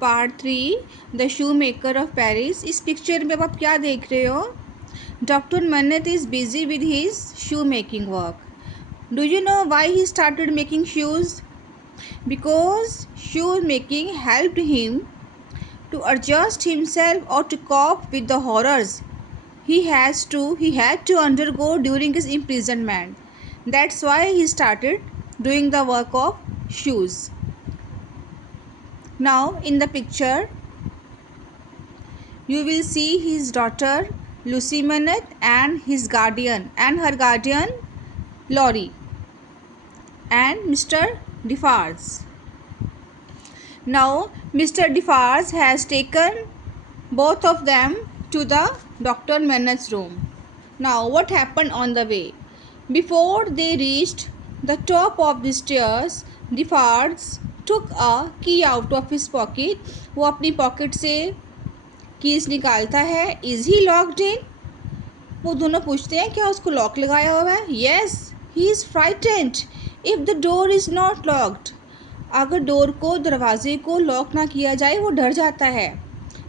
Part 3 the shoe maker of Paris. इस picture में अब आप क्या देख रहे हो? डॉक्टर मन्नत is busy with his shoe making work. Do you know why he started making shoes? Because shoe making helped him to adjust himself or to cope with the horrors he had to undergo during his imprisonment. That's why he started doing the work of shoes. Now in the picture you will see his daughter Lucy Mannett and her guardian Laurie and Mr. Defarge. Now Mr. Defarge has taken both of them to the Dr. Mannett's room. Now what happened on the way? Before they reached the top of the stairs, Defarge took a key out of his pocket. वो अपनी pocket से keys निकालता है. Is he locked in? वो दोनों पूछते हैं क्या उसको लॉक लगाया हुआ है? Yes, he is frightened if the door is not locked. अगर डोर को दरवाजे को लॉक ना किया जाए वो डर जाता है.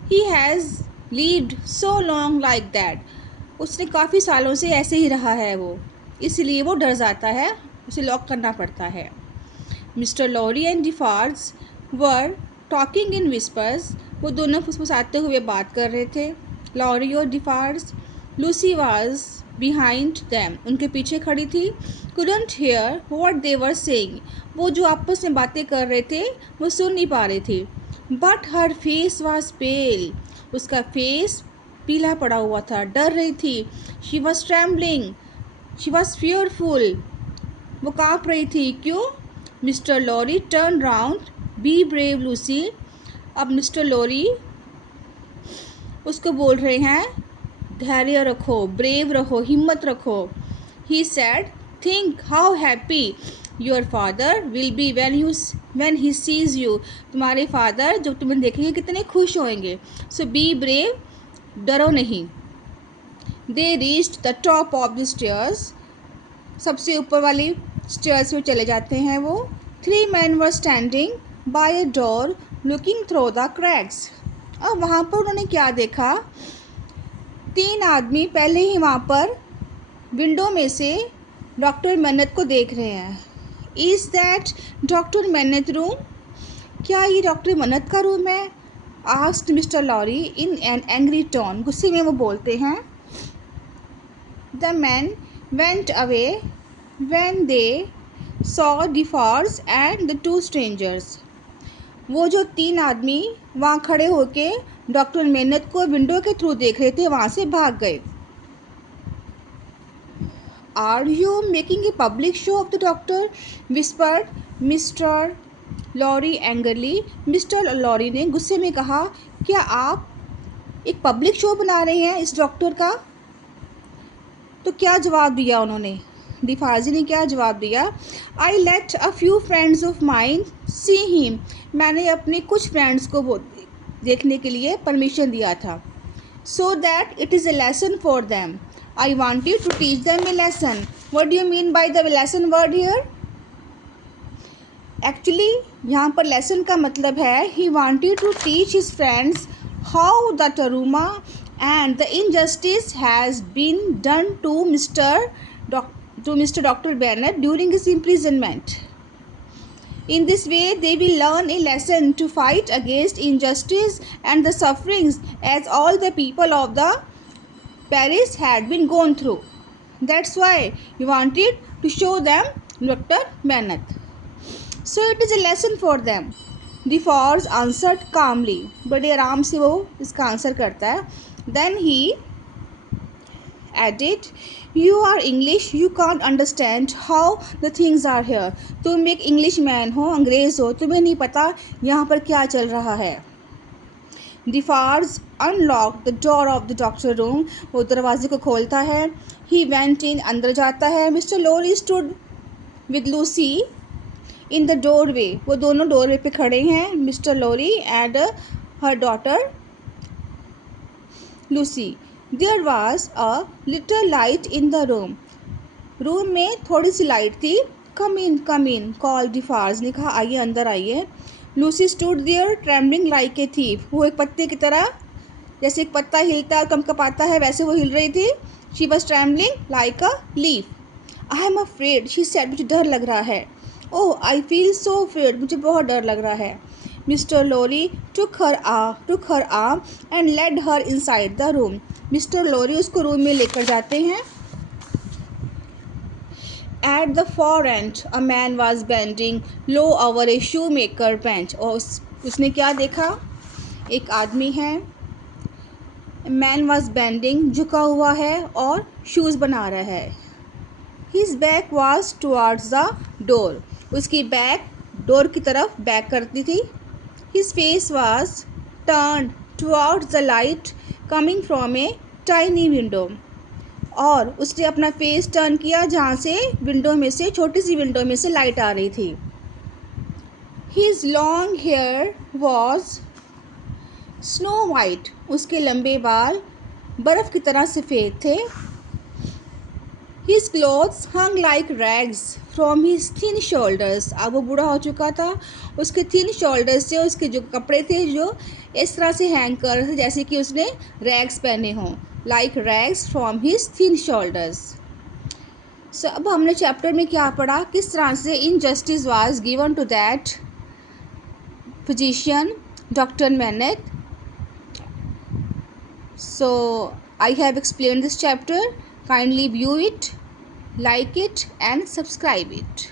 He has lived so long like that. उसने काफ़ी सालों से ऐसे ही रहा है वो, इसलिए वो डर जाता है, उसे लॉक करना पड़ता है. Mister Lorry and Defarge were talking in whispers. वो दोनों फुसफुसाते हुए बात कर रहे थे. लॉरी और Defarge. Lucie was behind them. उनके पीछे खड़ी थी. couldn't hear what they were saying. वो जो आपस में बातें कर रहे थे वो सुन नहीं पा रहे थे. But her face was pale. उसका फेस पीला पड़ा हुआ था. डर रही थी. She was trembling. She was fearful. वो काँप रही थी. क्यों? Mr. Lorry turned round. Be brave, Lucy. अब मिस्टर लॉरी उसको बोल रहे हैं धैर्य रखो, ब्रेव रहो, हिम्मत रखो. He said, think how happy your father will be when he sees you. तुम्हारे फादर जब तुम्हें देखेंगे कितने खुश होंगे. So be brave, डरो नहीं. They reached the top of the stairs. सबसे ऊपर वाली स्टेयर्स पे चले जाते हैं वो. 3 men were standing by a door looking through the cracks. अब वहाँ पर उन्होंने क्या देखा? 3 आदमी पहले ही वहाँ पर विंडो में से डॉक्टर मन्नत को देख रहे हैं. Is that doctor Manette room? क्या ये डॉक्टर मन्नत का रूम है? Asked Mr Lorry in an angry tone. गुस्से में वो बोलते हैं. The man went away when they saw Defarge and the 2 strangers. वो जो 3 आदमी वहाँ खड़े होके डॉक्टर मन्नत को विंडो के थ्रू देख रहे थे वहाँ से भाग गए. Are you making a public show of the doctor? whispered Mr. Lorry angrily. Mr. Lorry ने गुस्से में कहा, क्या आप एक पब्लिक शो बना रहे हैं इस डॉक्टर का? तो क्या जवाब दिया उन्होंने? डिफार्जी ने क्या जवाब दिया? I let a few friends of mine see him. मैंने अपने कुछ फ्रेंड्स को देखने के लिए परमिशन दिया था. So that it is a lesson for them. I wanted to teach them a lesson. What do you mean by the lesson word here? Actually, यहाँ पर lesson का मतलब है he wanted to teach his friends how the trauma and the injustice has been done to Mr. Dr. Bennett during his imprisonment. In this way, they will learn a lesson to fight against injustice and the sufferings as all the people of the Paris had been gone through. That's why he wanted to show them Dr. Bennett. So it is a lesson for them. Defarge answered calmly. बड़े आराम से वो इसका answer करता है. Then he added, you are English, you can't understand how the things are here. तुम एक English man हो, अंग्रेज़ हो, तुम्हें नहीं पता यहाँ पर क्या चल रहा है. Defarge unlock the door of the doctor room. वो दरवाजे को खोलता है. He went in. अंदर जाता है. Mister Lorry stood with Lucy in the doorway. वो दोनों डोरवे पे खड़े हैं, mister Lorry and her daughter Lucy. There was a little light in the room. Room में थोड़ी सी लाइट थी. कम इन कॉल डिफार्ज ने कहा, आइए अंदर आइए. Lucy stood there trembling like a thief. वो एक पत्ते की तरह, जैसे एक पत्ता हिलता है और कंपकपाता है, वैसे वो हिल रही थी। She was trembling like a leaf. I am afraid, she said, मुझे डर लग रहा है। ओह आई फील सो अफ्रेड, मुझे बहुत डर लग रहा है। Mister Lorry took her arm and led her inside the room. Mister Lorry उसको रूम में लेकर जाते हैं। At the far end, a man was bending low over a shoemaker bench. और उसने क्या देखा? एक आदमी है, मैन वॉज बेंडिंग, झुका हुआ है और शूज़ बना रहा है। His back was towards the door. उसकी बैक डोर की तरफ बैक करती थी। His face was turned towards the light coming from a tiny window. और उसने अपना फेस टर्न किया जहाँ से विंडो में से, छोटी सी विंडो में से लाइट आ रही थी। His long hair was snow white, उसके लंबे बाल बर्फ़ की तरह सफ़ेद थे। His clothes hung like rags from his thin shoulders. अब वो बूढ़ा हो चुका था, उसके थिन शोल्डर्स से उसके जो कपड़े थे जो इस तरह से हैंग कर रहे थे जैसे कि उसने रैग्स पहने हों, like rags from his thin shoulders. So अब हमने चैप्टर में क्या पढ़ा, किस तरह से injustice was given to that physician doctor Manette. So I have explained this chapter. Kindly view it, like it and subscribe it.